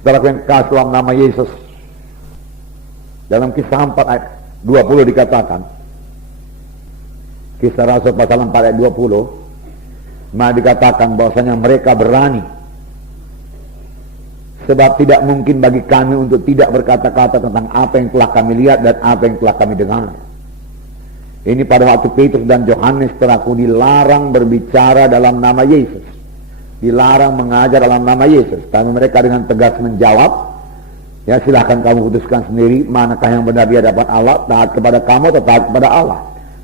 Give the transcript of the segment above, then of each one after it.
Saudaraku yang kasih dalam nama Yesus, dalam Kisah 4 ayat 20 dikatakan, Kisah Rasul pasal 4 ayat 20, maka dikatakan bahwasanya mereka berani, sebab tidak mungkin bagi kami untuk tidak berkata-kata tentang apa yang telah kami lihat dan apa yang telah kami dengar. Ini pada waktu Petrus dan Yohanes saudaraku dilarang berbicara dalam nama Yesus, dilarang mengajar dalam nama Yesus, tapi mereka dengan tegas menjawab, ya silahkan kamu putuskan sendiri manakah yang benar di hadapan Allah, taat kepada kamu atau taat kepada Allah.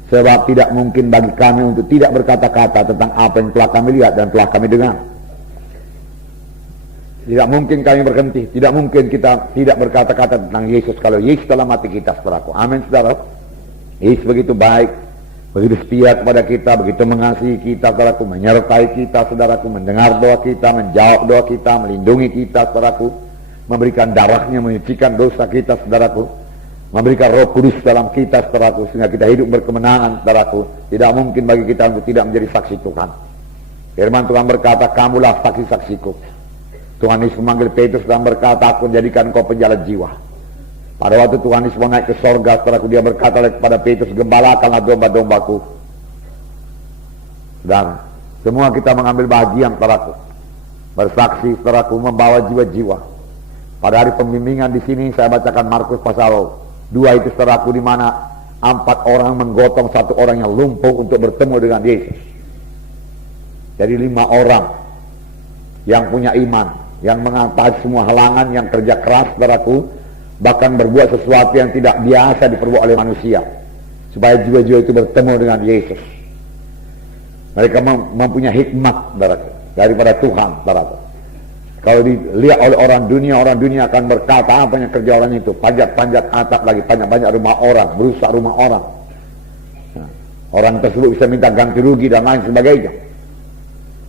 Sebab tidak mungkin bagi kami untuk tidak berkata-kata tentang apa yang telah kami lihat dan telah kami dengar. Tidak mungkin kami berhenti, tidak mungkin kita tidak berkata-kata tentang Yesus kalau Yesus dalam hati kita, saudaraku. Amin, saudara. Yesus begitu baik, begitu setia kepada kita, begitu mengasihi kita, saudaraku, menyertai kita, saudaraku, mendengar doa kita, menjawab doa kita, melindungi kita, saudaraku, memberikan darahnya, menyucikan dosa kita, saudaraku, memberikan Roh Kudus dalam kita, saudaraku, sehingga kita hidup berkemenangan, saudaraku. Tidak mungkin bagi kita untuk tidak menjadi saksi Tuhan. Firman Tuhan berkata, kamulah saksi-saksiku. Tuhan Yesus memanggil Petrus dan berkata, aku jadikan kau penjala jiwa. Pada waktu Tuhan Yesus mau naik ke sorga, saudaraku, dia berkata kepada Petrus, gembalakanlah domba-dombaku. Dan semua kita mengambil bagian, saudaraku, bersaksi, saudaraku, membawa jiwa-jiwa. Pada hari pembimbingan di sini saya bacakan Markus pasal 2 itu, saudaraku, di mana 4 orang menggotong 1 orang yang lumpuh untuk bertemu dengan Yesus. Jadi 5 orang yang punya iman, yang mengatasi semua halangan, yang kerja keras, saudaraku, bahkan berbuat sesuatu yang tidak biasa diperbuat oleh manusia, supaya jiwa-jiwa itu bertemu dengan Yesus. Mereka mempunyai hikmat, saudaraku, daripada Tuhan, saudaraku. Kalau dilihat oleh orang dunia akan berkata, apa yang kerja orang itu? Panjat-panjat atap lagi, banyak-banyak rumah orang, merusak rumah orang. Nah, orang tersebut bisa minta ganti rugi dan lain sebagainya.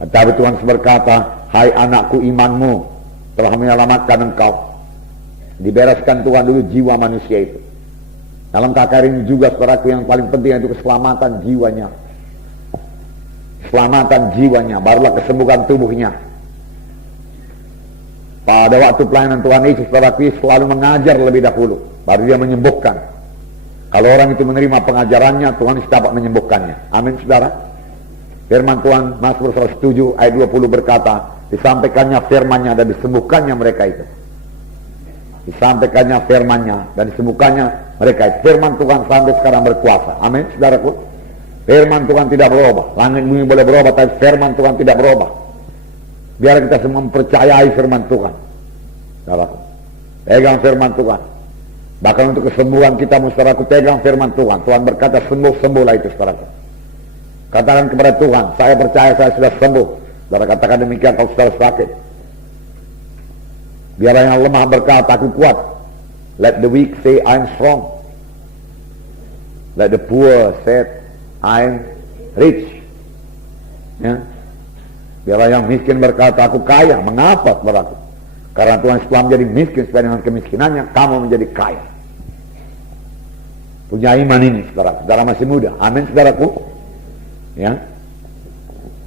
Tapi Tuhan berkata, hai anakku, imanmu telah menyelamatkan engkau. Dibereskan Tuhan dulu jiwa manusia itu. Dalam KKR ini juga, saudaraku, yang paling penting itu keselamatan jiwanya. Keselamatan jiwanya, barulah kesembuhan tubuhnya. Pada waktu pelayanan Tuhan Yesus, saudaraku, selalu mengajar lebih dahulu, baru dia menyembuhkan. Kalau orang itu menerima pengajarannya, Tuhan Yesus dapat menyembuhkannya. Amin, saudara. Firman Tuhan Mazmur 107 ayat 20 berkata, disampaikannya firman-Nya dan disembuhkannya mereka itu. Disampaikannya firman-Nya dan disembuhkannya mereka itu. Firman Tuhan sampai sekarang berkuasa. Amin, saudaraku. Firman Tuhan tidak berubah. Langit bumi boleh berubah, tapi firman Tuhan tidak berubah. Biar kita semua mempercayai firman Tuhan, saudaraku. Pegang firman Tuhan. Bahkan untuk kesembuhan kita, saudaraku, pegang firman Tuhan. Tuhan berkata, sembuh-sembuhlah itu, saudaraku. Katakan kepada Tuhan, saya percaya saya sudah sembuh. Saudara katakan demikian kalau saudara sakit. Biar yang lemah berkata, aku kuat. Let the weak say, I'm strong. Let the poor say, I'm rich. Ya. Biar yang miskin berkata, aku kaya. Mengapa, saudaraku? Karena Tuhan setelah menjadi miskin, supaya dengan kemiskinannya kamu menjadi kaya. Punya iman ini, saudara. Saudara masih muda. Amin, saudaraku. Ya,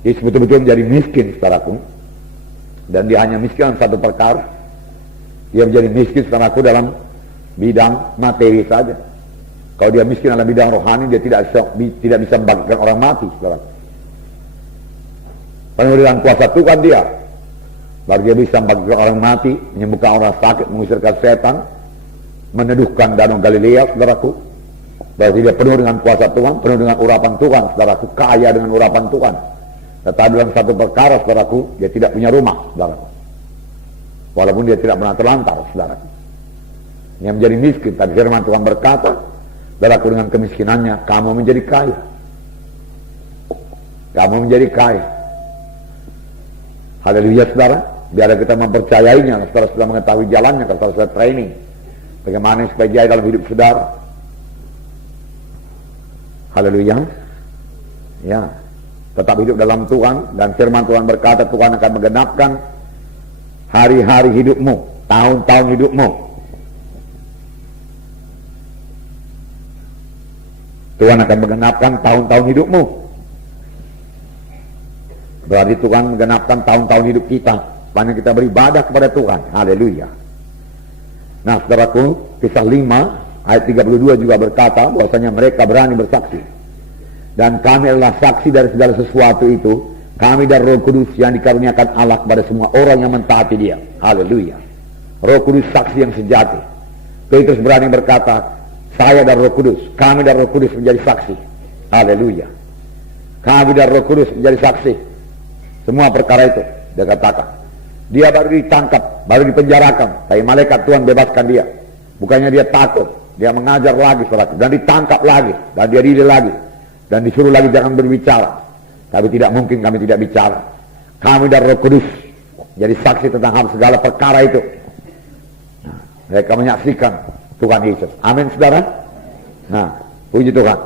dia betul-betul menjadi miskin, saudaraku. Dan dia hanya miskin dalam satu perkara. Dia menjadi miskin, saudaraku, dalam bidang materi saja. Kalau dia miskin dalam bidang rohani, dia tidak bisa membagikan orang mati, saudaraku. Penuh dengan kuasa Tuhan dia, baru dia bisa membagikan orang mati, menyembuhkan orang sakit, mengusirkan setan, meneduhkan danau Galilea, saudaraku. Berarti dia penuh dengan kuasa Tuhan, penuh dengan urapan Tuhan, saudaraku, kaya dengan urapan Tuhan. Tetapi dalam satu perkara, saudaraku, dia tidak punya rumah, saudaraku. Walaupun dia tidak pernah terlantar, saudaraku. Dia menjadi miskin, tapi firman Tuhan berkata, saudaraku, dengan kemiskinannya, kamu menjadi kaya. Kamu menjadi kaya. Haleluya, saudara. Biar kita mempercayainya, saudara sudah mengetahui jalannya, saudara sudah training. Bagaimana supaya jaya dalam hidup saudara. Haleluya. Ya, tetap hidup dalam Tuhan, dan firman Tuhan berkata Tuhan akan menggenapkan hari-hari hidupmu, tahun-tahun hidupmu. Tuhan akan menggenapkan tahun-tahun hidupmu. Berarti Tuhan menggenapkan tahun-tahun hidup kita sepanjang kita beribadah kepada Tuhan. Haleluya. Nah, saudaraku, kisah 5 ayat 32 juga berkata bahwasanya mereka berani bersaksi. Dan kami adalah saksi dari segala sesuatu itu, kami dan Roh Kudus yang dikaruniakan Allah kepada semua orang yang mentaati Dia. Haleluya. Roh Kudus saksi yang sejati. Petrus berani berkata, saya dan Roh Kudus, kami dan Roh Kudus menjadi saksi. Haleluya. Kami dan Roh Kudus menjadi saksi. Semua perkara itu dia katakan. Dia baru ditangkap, baru dipenjarakan, tapi malaikat Tuhan bebaskan dia. Bukannya dia takut, dia mengajar lagi saudara, dan ditangkap lagi, dan dia diri lagi, dan disuruh lagi jangan berbicara. Tapi tidak mungkin kami tidak bicara. Kami dan Roh Kudus jadi saksi tentang hal segala perkara itu. Nah, mereka menyaksikan Tuhan Yesus. Amin saudara. Nah, puji Tuhan.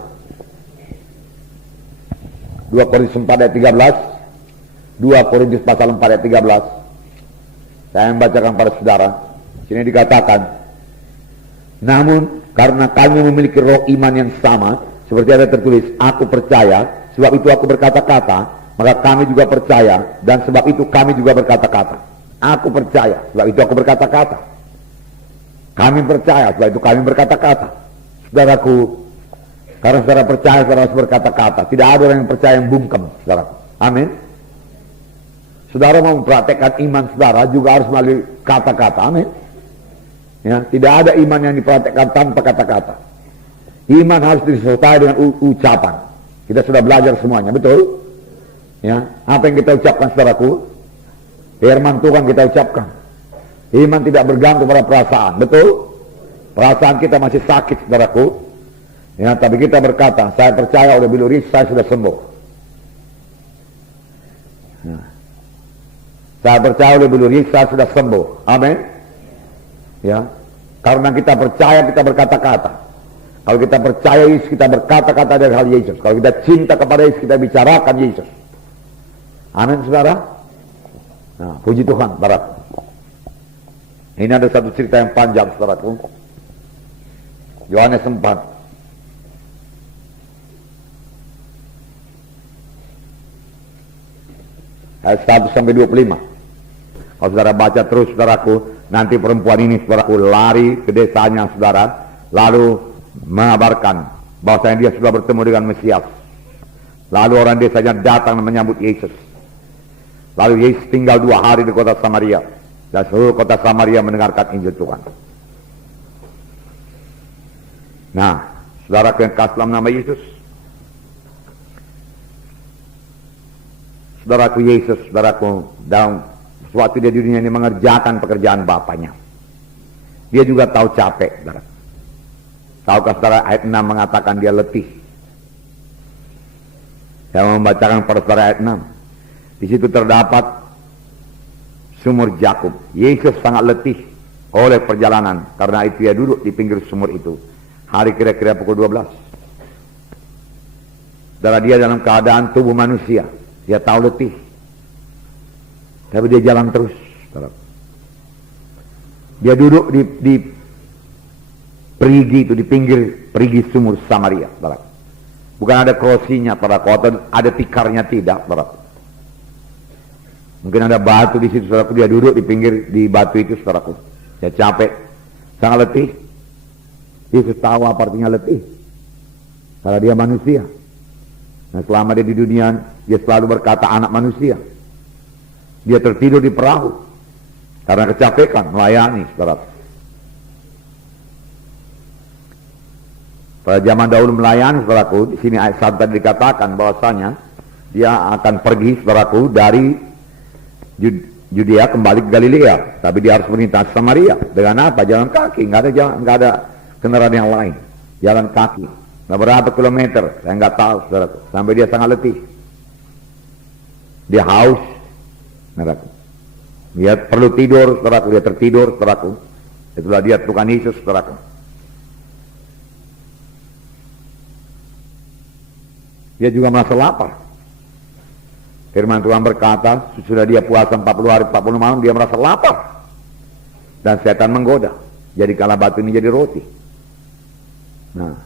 2 Korintus 4 ayat 13. 2 Korintus pasal 4 ayat 13. Saya membacakan pada saudara. Sini dikatakan, namun karena kami memiliki roh iman yang sama, seperti ada tertulis, aku percaya, sebab itu aku berkata-kata, maka kami juga percaya, dan sebab itu kami juga berkata-kata. Aku percaya, sebab itu aku berkata-kata. Kami percaya, sebab itu kami berkata-kata. Saudaraku, karena saudara percaya, saudara harus berkata-kata. Tidak ada orang yang percaya yang bungkam, saudaraku. Amin. Saudara mau mempraktekkan iman saudara juga harus melalui kata-kata. Amin. Ya, tidak ada iman yang dipraktekkan tanpa kata-kata. Iman harus disertai dengan ucapan. Kita sudah belajar semuanya, betul? Ya, apa yang kita ucapkan saudaraku? Firman Tuhan kita ucapkan. Iman tidak bergantung pada perasaan, betul? Perasaan kita masih sakit saudaraku. Ya, tapi kita berkata, saya percaya oleh biluris saya sudah sembuh. Nah, saya percaya oleh biluris saya sudah sembuh. Amin. Ya, karena kita percaya kita berkata-kata. Kalau kita percaya Yesus kita berkata-kata dari hal Yesus. Kalau kita cinta kepada Yesus kita bicarakan Yesus. Amin saudara. Nah, puji Tuhan saudara. Ini ada satu cerita yang panjang saudaraku. Yohanes 4 ayat 1 sampai 25. Kalau saudara baca terus saudaraku, nanti perempuan ini saudaraku lari ke desanya saudara, lalu mengabarkan bahwasanya dia sudah bertemu dengan Mesias. Lalu orang desanya datang menyambut Yesus. Lalu Yesus tinggal 2 hari di kota Samaria, dan seluruh kota Samaria mendengarkan Injil Tuhan. Nah, saudara yang kasih dalam nama Yesus, saudaraku Yesus, saudaraku dalam waktu dia di dunia ini mengerjakan pekerjaan Bapaknya. Dia juga tahu capek, saudara. Tahukah saudara ayat 6 mengatakan dia letih. Saya membacakan pada saudara ayat 6. Di situ terdapat sumur Jakub. Yesus sangat letih oleh perjalanan, karena itu dia duduk di pinggir sumur itu. Hari kira-kira pukul 12. Saudara, dia dalam keadaan tubuh manusia. Dia tahu letih. Tapi dia jalan terus. Dia duduk di perigi itu, di pinggir perigi sumur Samaria. Bukan ada krosinya, ada tikarnya, tidak. Mungkin ada batu di situ, saudaraku. Dia duduk di pinggir di batu itu, saudaraku. Dia capek, sangat letih. Yesus tahu apa artinya letih, karena dia manusia. Nah, selama dia di dunia, dia selalu berkata anak manusia. Dia tertidur di perahu karena kecapekan melayani, saudara. Pada zaman dahulu melayani, saudaraku, di sini ayat 1 tadi dikatakan bahwasanya dia akan pergi, saudaraku, dari Yudea kembali ke Galilea, tapi dia harus melintasi Samaria. Dengan apa? Jalan kaki, nggak ada kendaraan yang lain. Jalan kaki. Nah, berapa kilometer? Saya nggak tahu, saudaraku. Sampai dia sangat letih. Dia haus. Saudaraku. Dia perlu tidur, saudaraku. Dia tertidur, saudaraku. Itulah dia Tuhan Yesus, saudaraku. Dia juga merasa lapar. Firman Tuhan berkata, sudah dia puasa 40 hari 40 malam, dia merasa lapar. Dan setan menggoda. Jadi kala batu ini jadi roti. Nah,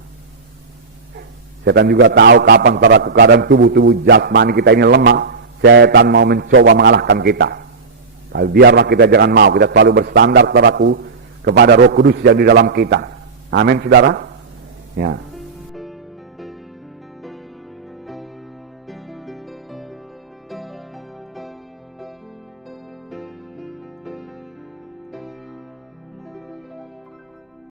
setan juga tahu kapan saudaraku keadaan tubuh jasmani kita ini lemah. Setan mau mencoba mengalahkan kita. Tapi biarlah kita jangan mau, kita selalu bersandar saudaraku kepada Roh Kudus yang di dalam kita. Amin saudara. Ya.